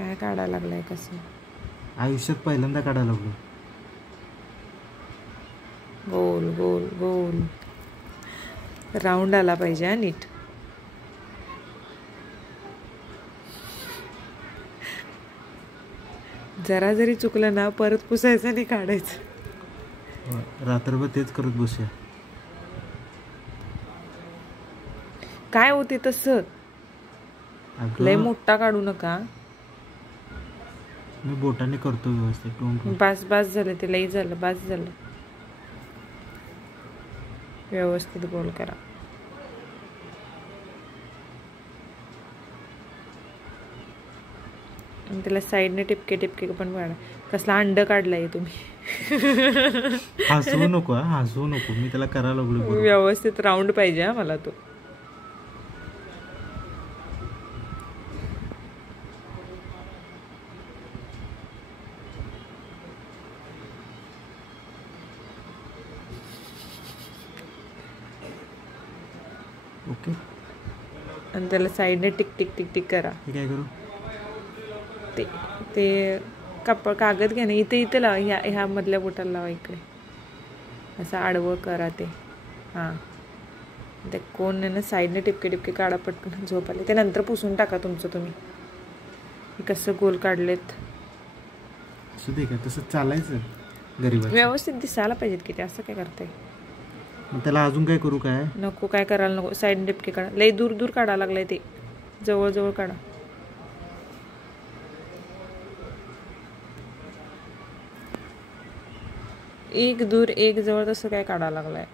काय काढायला लागलाय कसं? आयुष्यात पहिल्यांदा काढायला लागलो. गोल गोल गोल राऊंड आला पाहिजे हा नीट. जरा जरी चुकलं ना परत पुसायचं आणि काढायचं. रात्रभर तेच करत बसूया. काय होते तसं? लय मोठा काढू नका. मी बोटाने करतो व्यवस्थित. बास बास झालं ते लई झालं. बास झालं. व्यवस्थित गोल करा. आणि त्याला साईडने टिपके टिपके पण काढा. कसला अंड काढलाय तुम्ही? हसवू नको, हसवू नको. मी त्याला करायला लागलो. व्यवस्थित राऊंड पाहिजे हा मला तो. ओके. आणि त्याला साईडने टिक टिक टिक टिक करा. काय करू? ते कागद घ्या ना. इथे लावा. ह्या मधल्या बोटाला लावा. इकडे असं आडवं करा ते. हां ते कोण ना साईडने टिपके टिपके काढा पटकन. झोप आली. ते नंतर पुसून टाका तुमचं तुम्ही. हे कसं गोल काढलेत. असं दे का तसं चालायचं गरीब. व्यवस्थित दिसायला पाहिजेत की ते. असं काय करताय? मग त्याला अजून काय करू? काय नको काय करायला नको. साईडने टिपके काढा. लई दूर दूर काढायला लागलाय ते. जवळ जवळ काढा. एक दूर एक जवळ तसं काय काढायला लागलाय.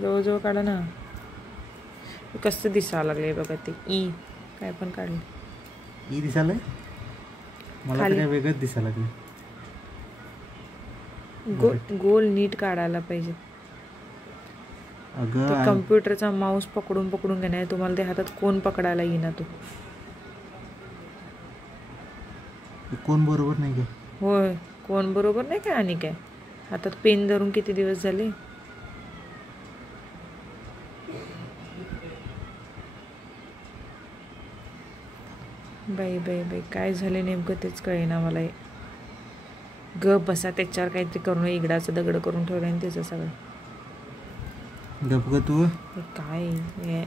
जवळ जवळ काढा ना. कसं दिसायला लागलंय बघा ते. ई काय पण काढलं. ई दिसायलंय मला. काय वेगळंच दिसायला लागलं. गोल नीट काढायला पाहिजे. अगं कम्प्युटरचा माऊस पकडून पकडून घेणार. तुम्हाला ते हातात कोण पकडायला येईना तो. कोण बरोबर नाही का? होय कोण बरोबर नाही काय. आणि काय हातात पेन धरून किती दिवस झाले. बाई बाई बाई काय झाले नेमकं तेच कळेना मला. गप बसा. त्याच्यावर काहीतरी करून इगडाचं दगड करून ठेवलं आणि त्याचं सगळं. गप ग तू. काय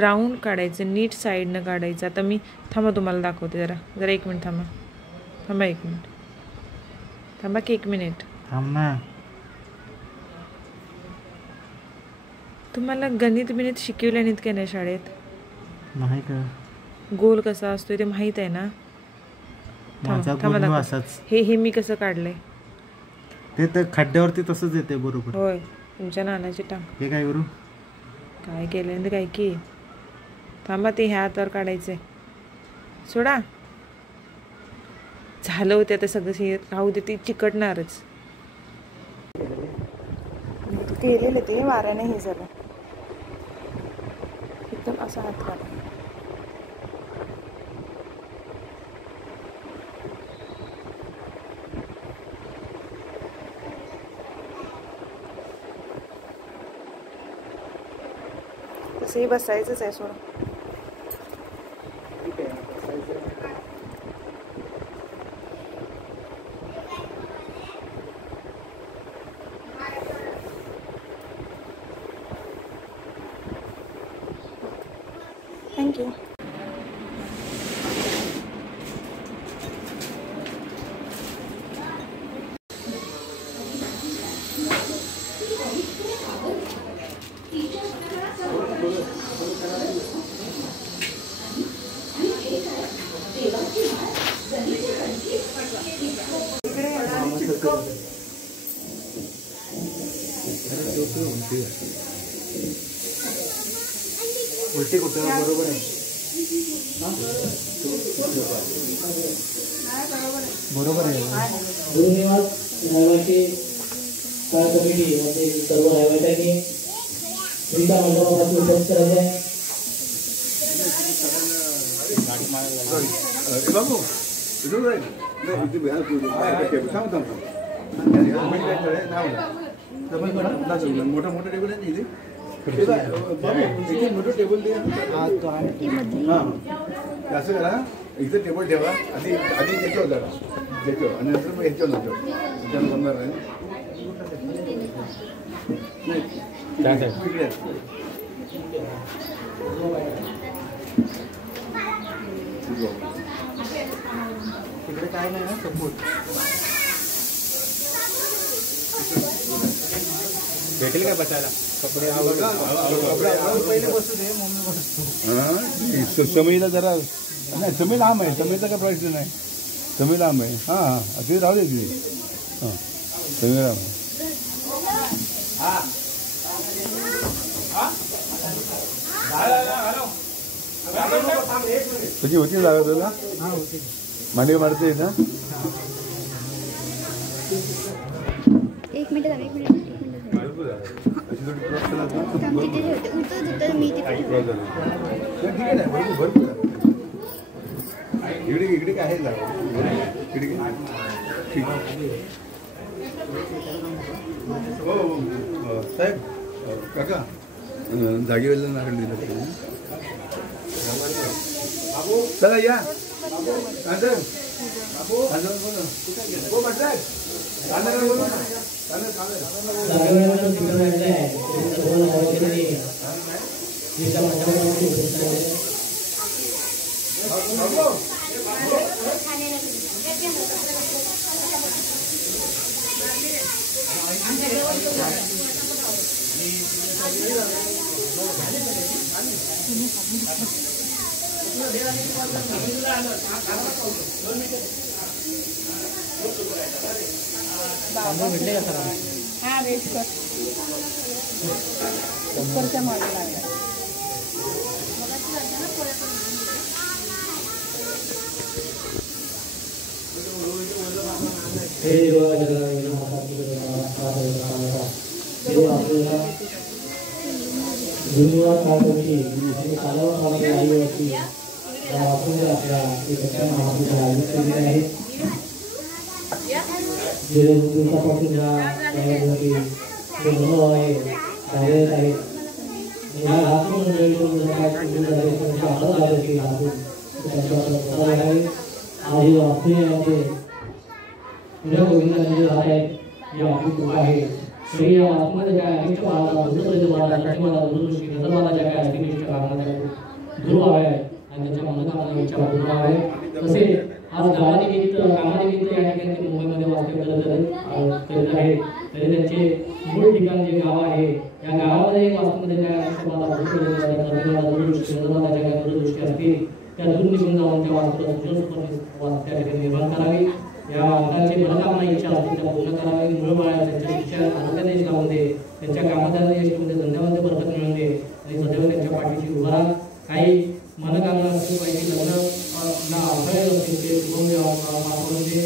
राऊंड काढायचं नीट साईडनं काढायचं. आता मी थांबा तुम्हाला दाखवते. जरा 1 मिनिट थांबा. 1 मिनिट थांबा की 1 मिनिट थांब ना. तुम्हाला गणित बिनित शिकवले नाहीत का नाही शाळेत? नाही का? गोल कसा असतोय ते माहित आहे ना? हे मी कसं काढलंय ते तर खड्ड्यावरती तसंच येते बरोबर. होय तुमच्या नानाची टांग. हे काय करू? काय केलंय काय की. थांबा ते ह्या हातावर काढायचंय. सोडा. झालं होते आता सगळं. हे राहू दे. ते चिकटणारच. केलेलं ते वाऱ्याने हे झालं. एकदम असा हात काढा. तसंही बसायचंच आहे. सोडा. थँक्यू. उलटी कुठं बरोबर आहे. बरोबर आहे. धन्यवाद. रहिवासी काय कमिटी मध्ये सर्व रहिवाशांनी क्रीडा मंडळामध्ये उपस्थित राहिले. बाबू मोठा मोठा टेबल आहे इथे. बाबू मोठं टेबल दे. असं करा. इथं टेबल ठेवा आधी त्याच्यावर जरा त्याच्यावर आणि नंतर मग ह्याच्यावर नंतर त्याच्यावर जमणार नाही इकडे तिकडे काय नाही ना सपोर्ट भेटेल का बसायला कपडे पहिले बसू दे मम्मी बसतो समईला जरा नाही समय लांब आहे समईचा काय प्रश्न नाही समय लांब आहे हां ते राहू दे तिथे हां समय लांब आहे तुझी होती जागा तुला मांडी मारते ना एक मिनिट इकडे काय आहे जागा इकडे ठीक हो साहेब काका जागेवर नारळ दिलं चला या भेटले का सर हा वेट कर उपरच्या मागे लागला धन्यवाद काळाची कालावर काळाची आदिवासी आपल्या एकत्र महाराष्ट्राच्या आयोजित आहे गेल्या 2 दिवसापासून या कार्यक्रमाची बनव आहे कार्यरत आहे या हातून मंडळीतून काय सुरू झाले त्यांच्या आदर झाले की हातून त्यांचा प्रसार आहे आज ऑस्ट्रेलियामध्ये पुण्या गोविंदांनी राहत आहेत या ऑफिस आहे श्री या आत्मध्ये काय अनेक महाराज दुसरे महाराज लक्ष्मण गुरुजी गंधर्वाच्या काय अतिनिष्ठ कामाला ध्रुव आहे आणि त्याच्या मनोकामना इच्छा पूर्ण आहे तसे आज गावानिमित्त कामानिमित्त या ठिकाणी मुंबईमध्ये वास्तव्य करत आहे तरी त्यांचे मूळ ठिकाण जे गाव आहे या गावामध्ये वास्तव्य त्या मला दृष्टी असतील त्या दूर निघून जाऊन त्या वास्तव्य त्या ठिकाणी निर्माण करावी या अंगाची मनोकामना इच्छा असतील त्या पूर्ण करावी मूळ बाळा त्यांच्या शिक्षण आरोग्यात यश लावून दे त्यांच्या कामाला यश म्हणजे धंद्यामध्ये बरकत मिळून दे आणि सदैव त्यांच्या पाठीशी उभा राहा काही मनोकामना असतील पाहिजे लग्न ना अभय असतील ते करून मागवून दे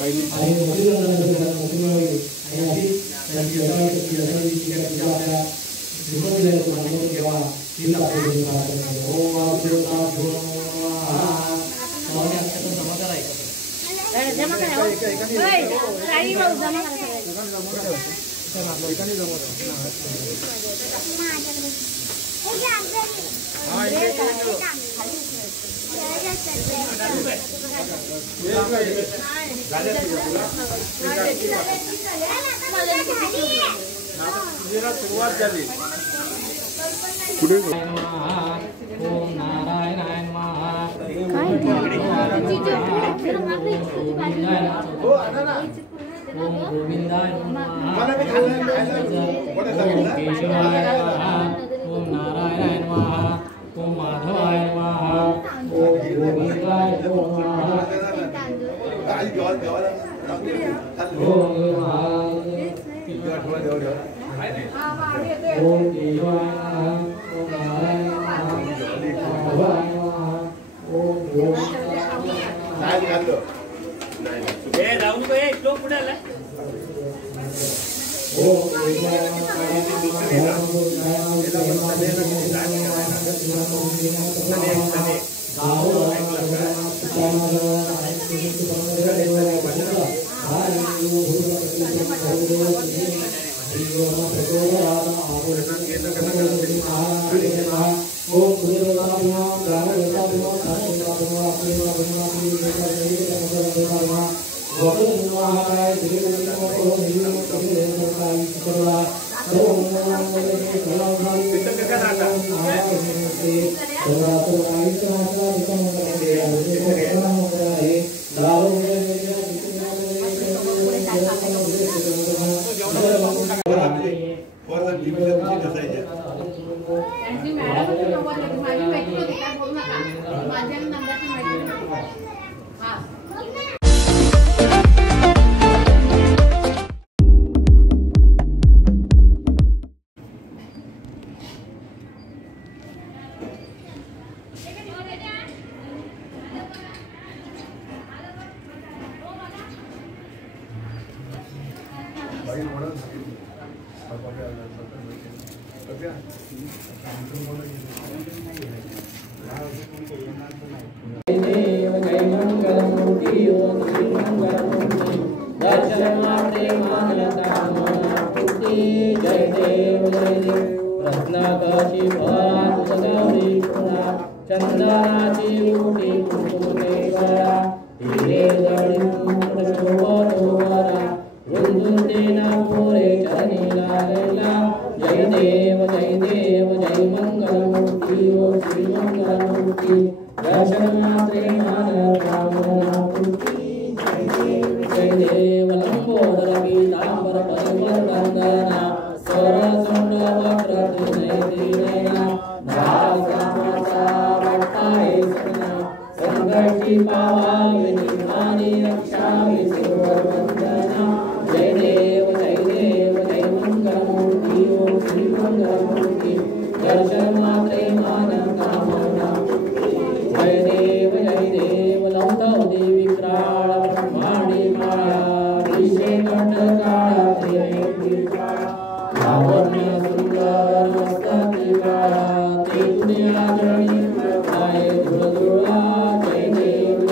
आणि नोकरी नोकरी मिळावी आणि अशी त्यांची आपल्या श्रीमंत दिलेलं मान्य ठेवा तीच आपली समाचार आहे जमा करा साडी जमा करा सुरुवात झाली ओम नारायणाय नमः ओम गोविंदाय नमः ओम केशवाय नमः ओम नारायणाय नमः ओम माधवाय नमः ओम गोविंदाय नमः ओम ओम केशवाय नमः ओम नारायणाय नमः ओम ओम त्यांची मॅडम होती नव्वद होती, माझी मैत्रीण होती, काय बोलू नका. माझ्या नंबरची मैत्रीण होती. हा. चंदनाची उठी कुंकुमे गळा हिरे जळी कुंकुम शोभा वृंदुतेना पोरे चरणी लागला जय देव जय मंगलमूर्ती ओ श्री मंगलमूर्ती दर्शन मात्रे मान कामना पूर्ती जय देव लंबोदर पीतांबर परिमल वंदना सरसुंड वक्र त्रिनयना संकटी पावावे निमानी रक्षावे शिववंदना जय देव जय मंगलमूर्ती ओ श्री मंगलमूर्ती दर्शन मात्रे मान कामना जय देव लौटव देवी क्राळ ब्रह्मांडी माया विषे कंठकाळा त्रिनेत्री काळा लावण्य सुंदर मस्तकी काळा ते दुनिया जळी आये धुळधुळा जय देव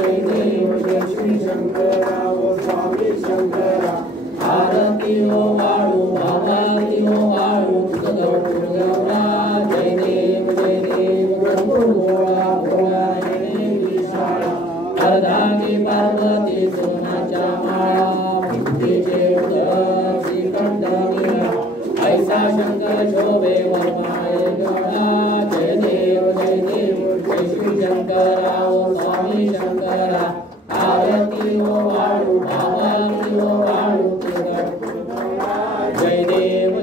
जय श्री शंकरा ओ स्वामी शंकरा आरती ओ वाळू आरती ओ वाळू तुझगौरा जय देव भोळा भोळा देवी शाळा अर्धांगी पार्वती सोनाच्या माळा बुद्धीचे उदर श्रीकंठ नीळा ऐसा शंकर शोभे वर्माये गळा जय देव जय श्री शंकरा ओ स्वामी शंकरा आरती ओ वाळू आरती ओ वाळू जय देव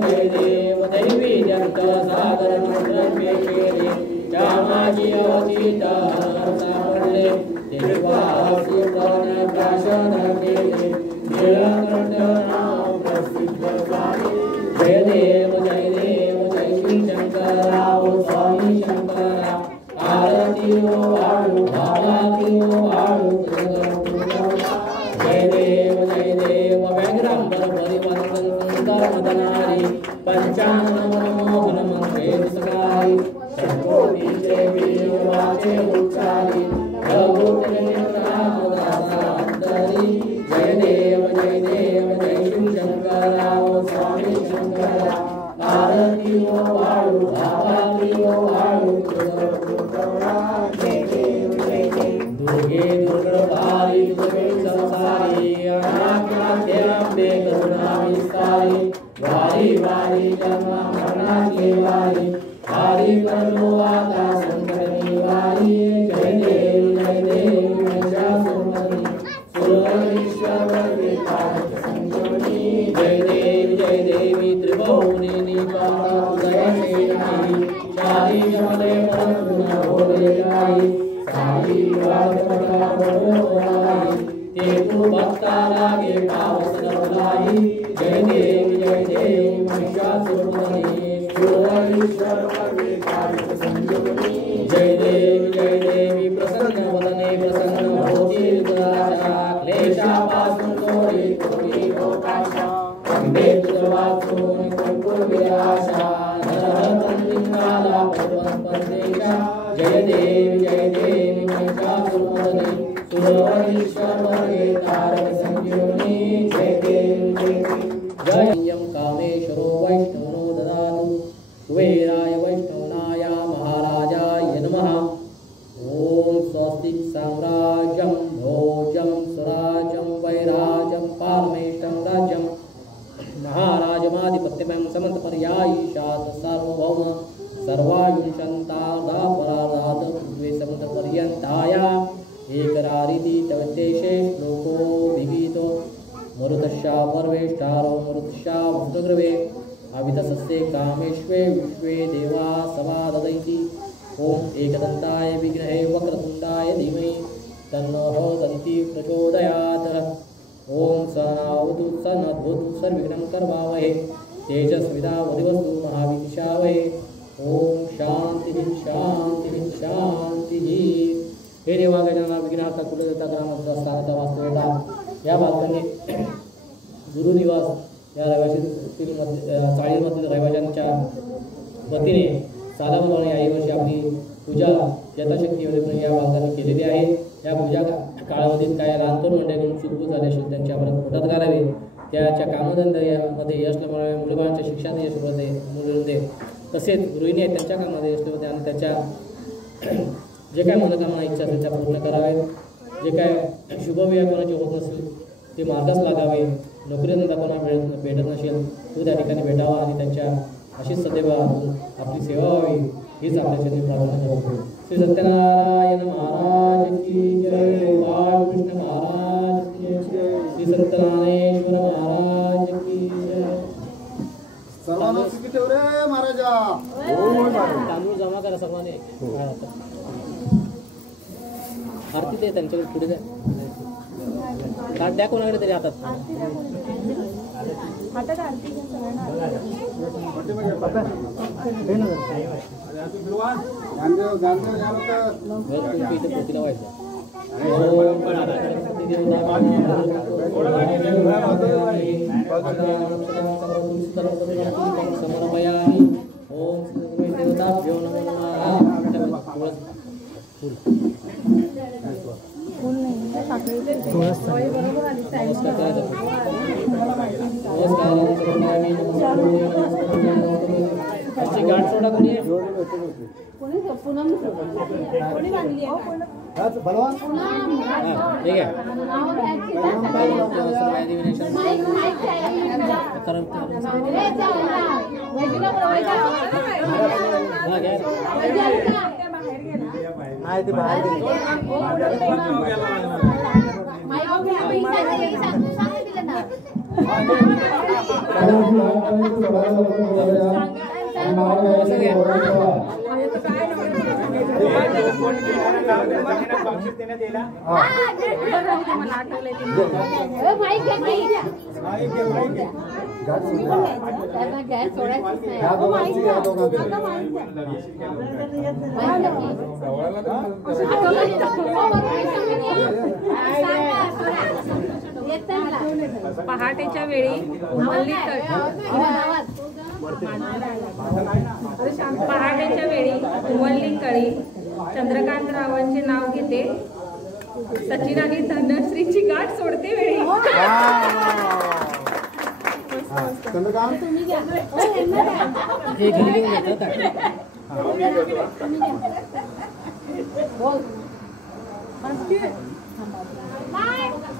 दैवी जंत सागर मंत्र केले श्यामाची अवचित सापडले देवासी कर्ण प्राशन केले निळकंठ नाव प्रसिद्ध झाले जय देव जय श्री शंकरा ओ स्वामी शंकरा आरती ओ वाळू आरती ओ वाळू जय देव व्याघ्रांबर परिवर्तन सुंदर मदनारी पंचांग मनमोहन मंत्रे सकाळी शंकोटीचे वीरवाचे उच्चारी जय देव जय श्री शंकरा ओ स्वामी शंकरा आरती ओ वाळू आरती ओ वाळू दुर्गे दुर्गभारी दुर्गे संसारी अनाथ्याम्बे करुणा विस्तारी वारी वारी जन्म मरणाची वारी वारी करो आता संकट निवारी जय देव महिषासुरमर्दिनी सुरेश्वर विकास संजीवनी जय देवी त्रिभुवनी जयसेनाई शाही जमले परगुण भोले गाई साई वाजपटा भोलाई ते तू भक्ता लागे पावसन भलाई जय देवी महिषासुरमर्दिनी सुरेश्वर विकास संजीवनी जय देवी प्रसन्न वदने प्रसन्न होती दुराशा क्लेशापासून तोडी लोकाशा अंबे तुझ वाचून कुंकुम विराशा नरहतलिंगाला परदेशा जय देवी महिषासुरमर्दिनी सुरेश्वर तारक संजीवनी जय देवी जयं कामेश्वरो वैष्णवो ददातु कुबेराय वैष्णवनाय महाराजाय नमः ओम स्वस्तिक साम्राज्यं भोजं स्वराज्यं शांतार्धापरार्धात् पृथ्वी समुद्रपर्यन्ताया एकरारिति तवद्देशे श्लोको विगीतो मरुतश्या पर्वेष्टारो मरुतश्या वसुगृहे अवितसस्ये कामेश्वे विश्वे देवा समाददन्ति ओम एकदन्ताय विघ्नहे वक्रतुण्डाय धीमहि तन्नो दन्ति प्रचोदयात् ओम सहनावतु सन्नद्भुतु सर्वविघ्नं कर्मावहे तेजस्विनावधिवस्तु महाविदिशावहे ओम शांति शांति शांति। हे देवा गजानना विघ्नार्थ कुलदेवता ग्रामस्थ स्थानाचा वास्तव्यता या बालकांनी गुरुनिवास या रहिवासी चाळीमधील रहिवाशांच्या वतीने सालामधून याही वर्षी आपली पूजा यथाशक्तीमध्ये या बालकांनी केलेली आहे। या पूजा काळामध्ये काय लहान तरुण मंडळीकडून चुकबूक झाले असेल त्यांच्या परत पोटात घालावे, त्याच्या कामधंद्यामध्ये यश मिळावे, मुलाबाळांच्या शिक्षणात यश मिळवते, तसेच गृहिणी आहेत त्यांच्या कामामध्ये यश मिळवते आणि त्याच्या जे काय मनोकामना इच्छा असेल त्या पूर्ण करावेत। जे काय शुभविवाह कोणाचे होत नसेल ते मार्गच लागावे, नोकरीधंदा कोणा भेटत नसेल तो त्या ठिकाणी भेटावा आणि त्यांच्या अशीच सदैव आपली सेवा व्हावी हीच आपल्यासाठी प्रार्थना करतो। श्री सत्यनारायण महाराज की जय, बाळकृष्ण महाराज की जय, श्री सत्यनारायणेश्वर महाराज की जय। सर्वांना सुखी ठेव रे महाराजा। तांदूळ जमा करा सर्वांनी। आरती ते त्यांच्याकडे पुढे जाय, ताट द्या कोणाकडे तरी हातात। गाठ सोडा कोणी बलवान ठीक आहे। नाही ते बाहेर पहाटेच्या वेळी उमलली कळी चंद्रकांतरावांचे नाव घेते, सचिन आणि धनश्रीची गाठ सोडते वेळी।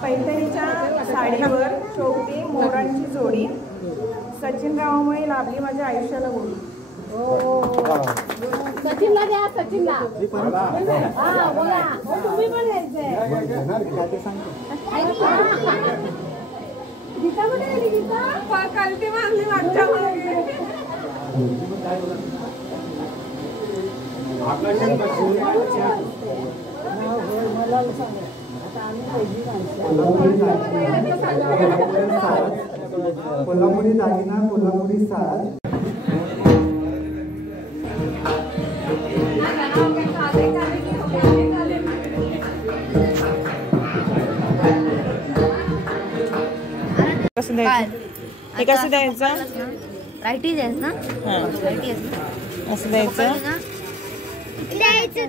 पैठणीच्या साडीवर शोभते मोरांची जोडी, सचिन रावामुळे लाभली माझ्या आयुष्याला गोडी। सचिनला द्या, सचिनला हा बोला, तुम्ही पण यायचंय। गीता कुठे गेली? गीता कालती मारली मागच्या मागे। कोल्हापुरी दागिना, कोल्हापुरी साज, कसं द्यायचं? हे कसं द्यायचं? राईटीज आहेस ना? राईटीज असं द्यायचं,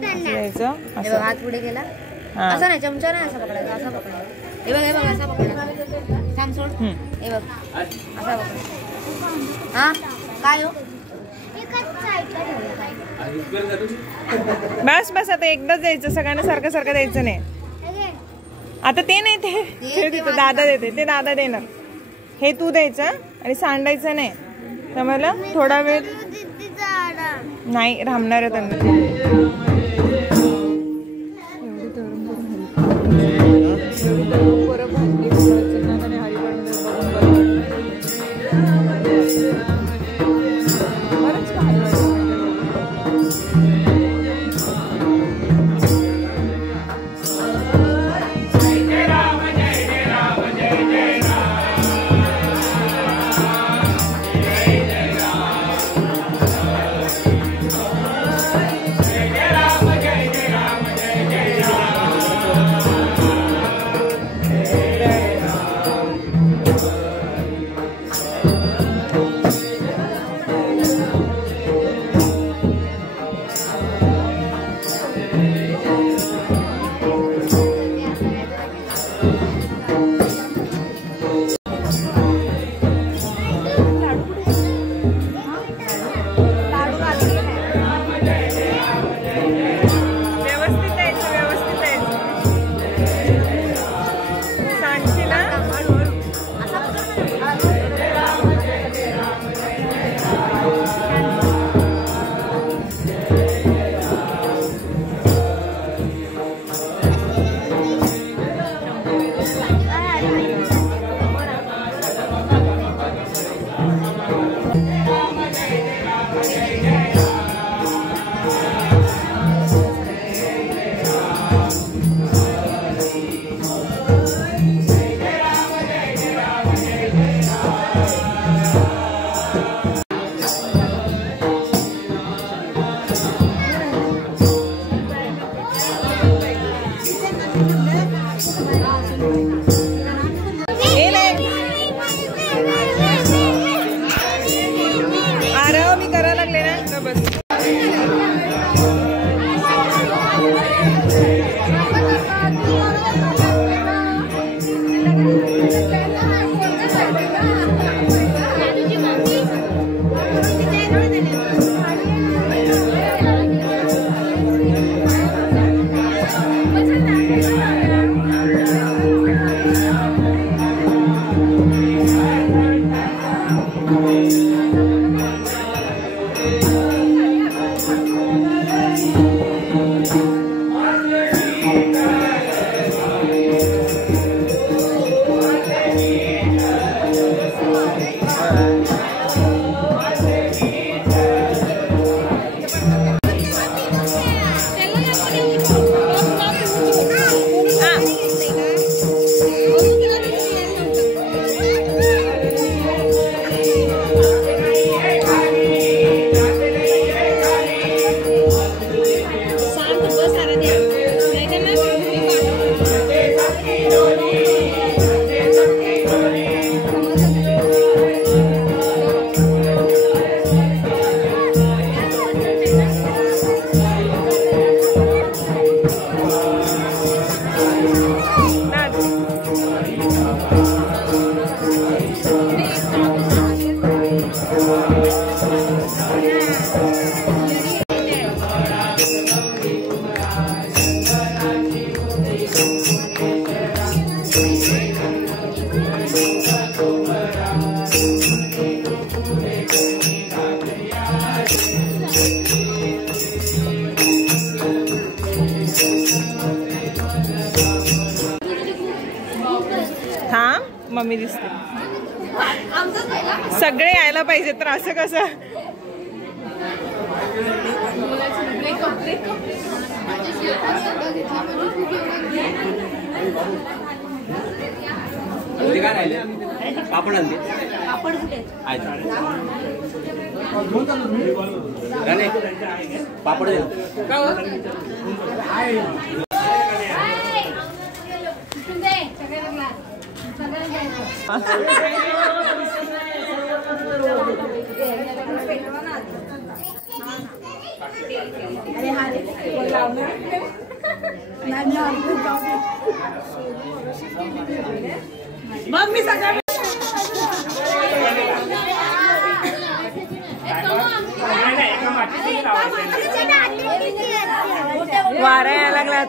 द्यायचं असं। हात पुढे गेला, असं नाही, चमचा नाही असा पकडायचा, असा पकडायचा। हे बघ, हे बघ, असा पकडायचा। थांब सोड, हे बघ असा पकड। हा काय हो, बस बस, आता एकदाच द्यायचं, सगळ्यांना सारखं सारखं द्यायचं नाही। आता ते नाही, ते दादा देते, ते दादा देणार। हे तू द्यायचं आणि सांडायचं नाही, समजलं? थोडा वेळ नाही रामणार आहे त्यांना. मम्मी दिसते. सगळे यायला पाहिजे तर असं कसं. पापड आणते. पापड कुठे पापड मम्मी सगळं वारा यायला लागला.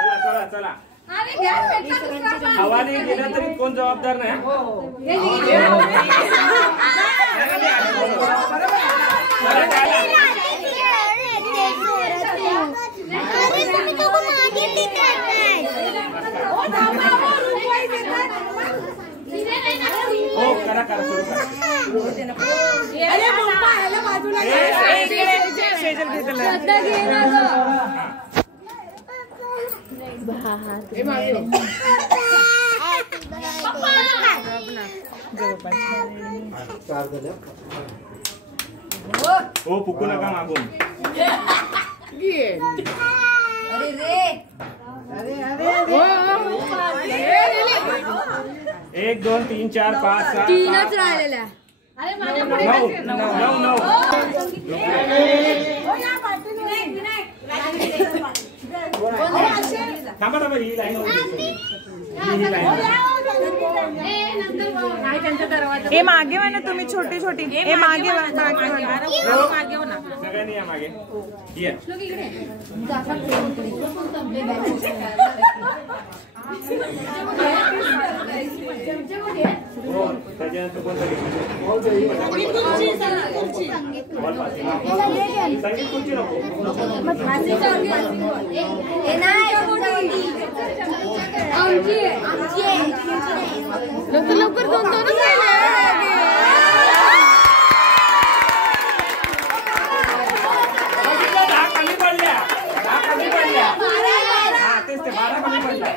चला चला चला. हवा नाही गेला तरी कोण जबाबदार नाही. हो करा करा सुरू करा. हो फुकू नका मागून. 1 2 3 4 5 6 तीनच राहिलेल्या. 9 9 थांबा थांबा ही लाईन ए मागे वा ना तुम्ही छोटी छोटी. ए मागे वा मागे वा ना. सगळ्यांनी या मागे ये. हो त्याच्यानंतर कोणतरी संगीत खुर्ची नको. लवकर 2-2 राहिले. कमी पडल्या. हा तेच ते 12 कमी पडल्या.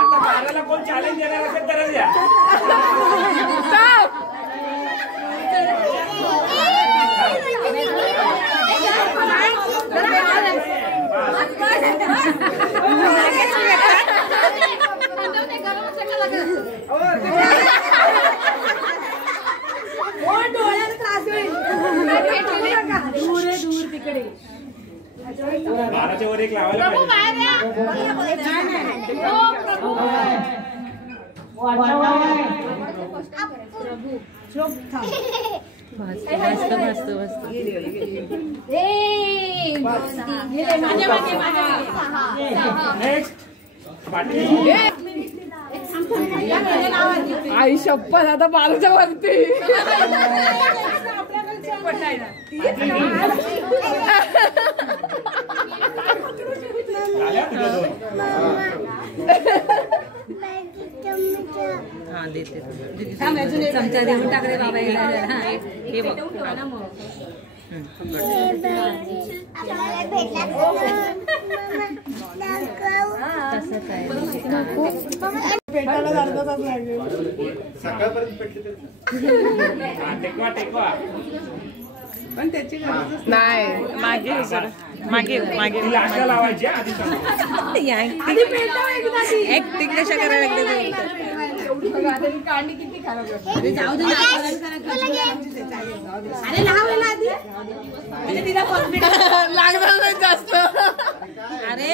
आता 12ला कोण चॅलेंज देणार असेल तर द्या. दूर तिकडे 12च्या वर एक लावायला पाहिजे. आई शप्पथ आता 12च्या वरती. चमचा देऊन टाकले बाबा. हे बघ तसं काय सकाळपर्यंत पेटले टेकवा टेकवा. पण त्याची नाही. मागे मागे मागे लाशा लावायची आधी. ऍक्टिंग कशा करायला लागते. कांडी किती खराब करते. जाऊ दे. अरे लावायला आधी तिला कॉन्फिडन्स लागणार नाही जास्त. अरे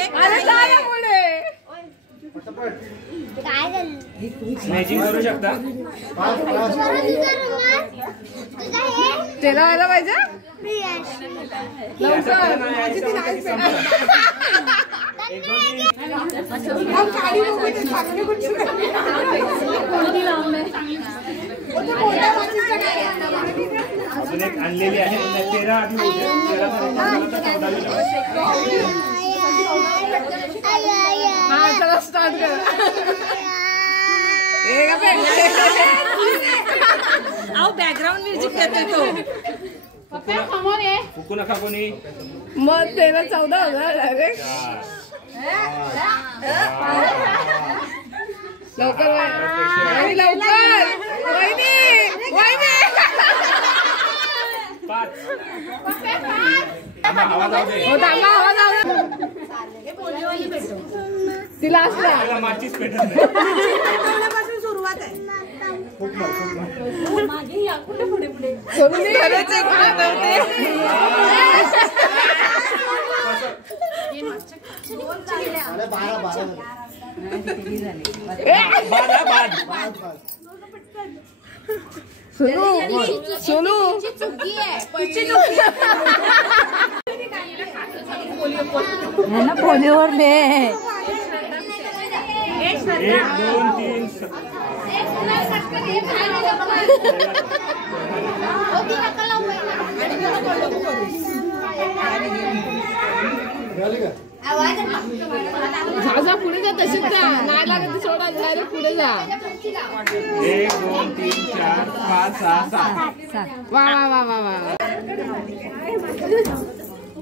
पुढे स्नॅचिंग करू शकता. त्याला व्हायला पाहिजे. अजून एक आणलेली आहे. 13 आधी होते. 13 चला स्टार्ट कर. बॅकग्राऊंड म्युझिक देतोय तो. फुकू नका कोणी. मग त्याला 14,000 डायरेक्ट. लवकर लवकर. वहिनी 5 आवाज जाऊ दे. तिला असला माचीच पेटत नाही. सुरुवात आहे. खरंच एक मिनिट होते. सोनू चुकी आहे. ना पोलिओवर ले 1 2 3 जा पुढे जा तशीच जा नाही लागत सोडा डायरेक्ट पुढे जा 1 2 3 4 5 6 7 वा वा वा वा वा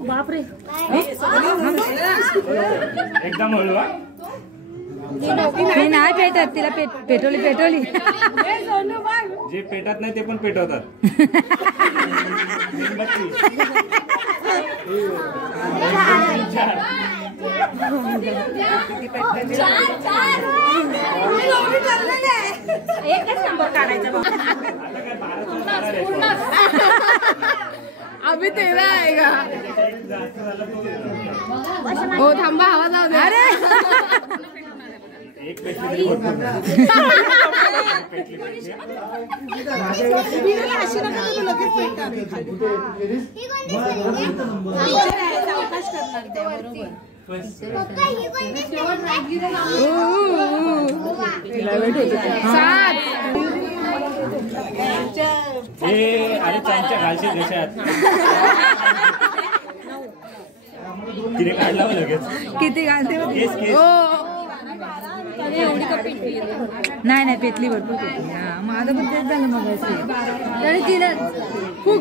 बापरे एकदम हळू हा. हे नाही पेटत तिला पेटवली जे पेटत नाही ते पण पेटवतात. अभी तेरा आएगा. हो थांबा आवाज जाऊ दे. अरे एक पेटली तरी भरपूर. अरे त्यांच्या घालशी देशात तिने काढला लगेच. किती घालते नाही पेटली भरपूर पेटली. हा माझं पण तेच झालं मग तरी तिला खूप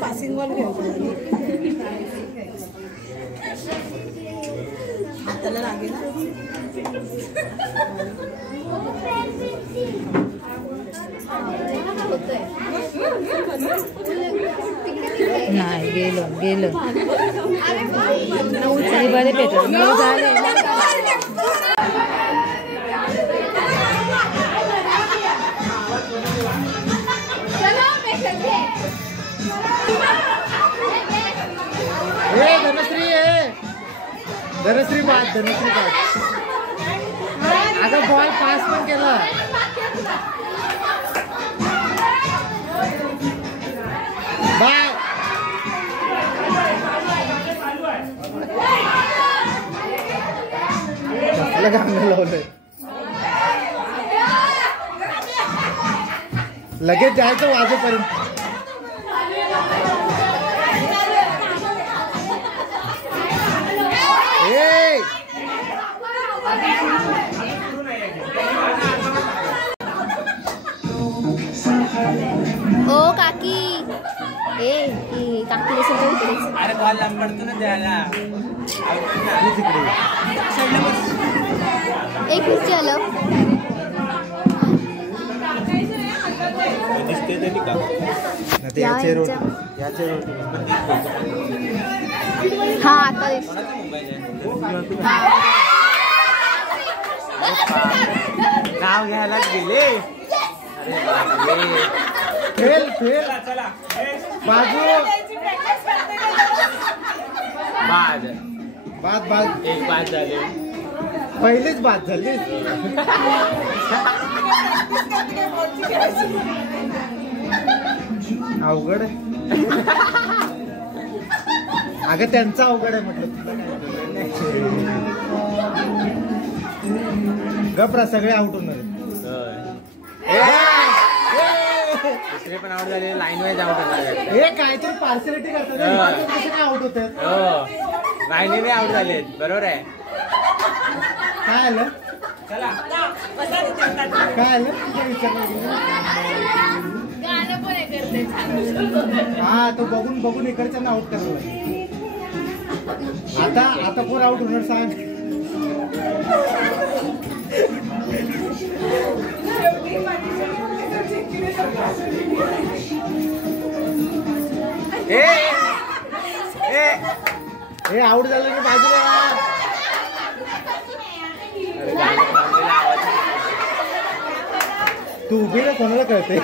पासिंग वर घेऊ हाताला लागेल नाही गेलो बरे पेटलं झाले. धनश्री बाद अगं बॉल पास पण केला. बाय लावलंय लगेच जायचं वाजेपर्यंत. ओ काकी काकी अरे बॉल लांब पडतो ना द्यायला. एक मिनिट आलं दिसते तरी का हा आता नाव घ्यायलाच गेले. फेल बाजू बाद एक बाद झाले. पहिलीच बाद झाली. अवघड आहे. अगं त्यांचं अवघड आहे म्हटलं. गपरा सगळे आउट होणार. दुसरे पण आउट झाले. लाईन वाईज आउट झाले. हे काहीतरी पार्सलिटी करतात. कसे काय आउट होत आहेत. लाईनीने आउट झाले. बरोबर आहे. काय आलं काय आलं हा तो बघून इकडच्या आउट करायला. आता कोण आउट होणार सांग. हे आउट झालं की बाजूला. तू उभी ना कोणाला कळते.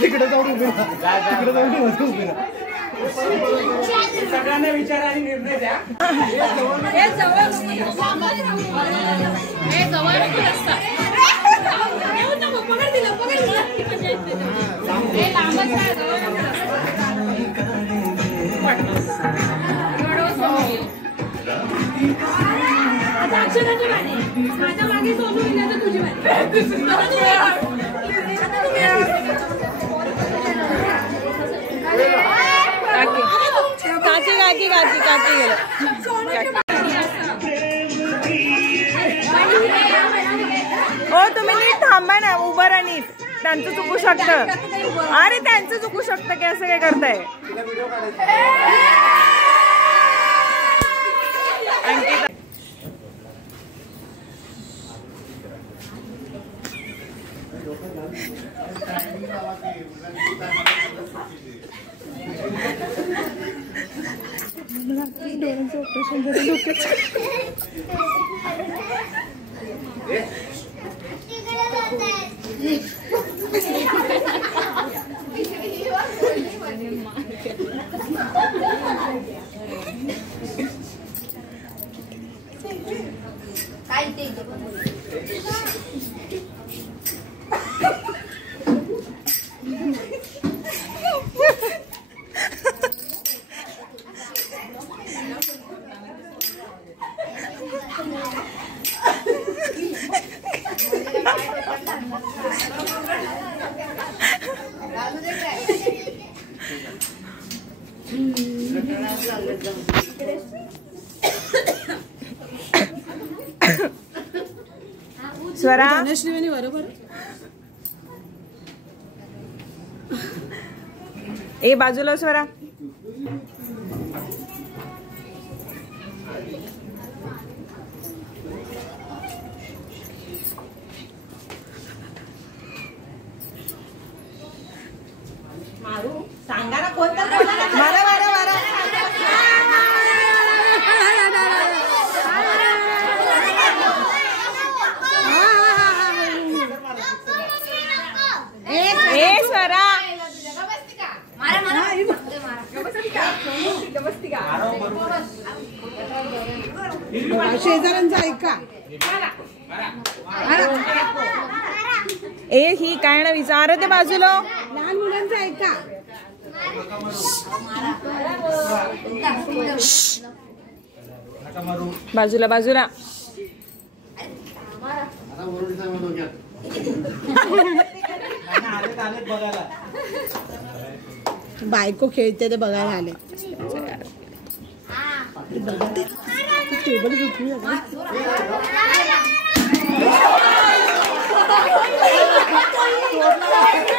तिकडे जाऊन उभी ना. सगळ्यांना विचारा आणि निर्णय द्या. माझ्या मागे सोनू विना तुझी काकी काकी काकी काकी गेलं. हो तुम्ही नीट थांबा ना, उभं राहा नीट. त्यांचं चुकू शकतं. अरे त्यांचं चुकू शकतं की असं काय करताय. डोळ्यांचं ऑपरेशन झालं डोक्याचं. स्वरा बरोबर. ए बाजूला स्वरा. मारू सांगा ना कोणता मारा मारा मारा. ए स्वरा शेजाऱ्यांचा ऐका. ए ही काय ना विचार ते बाजूला. लहान मुलांचा ऐका. बाजूला बाजूला. बायको खेळते ते बघायला आले. टेबल घेतली सोडला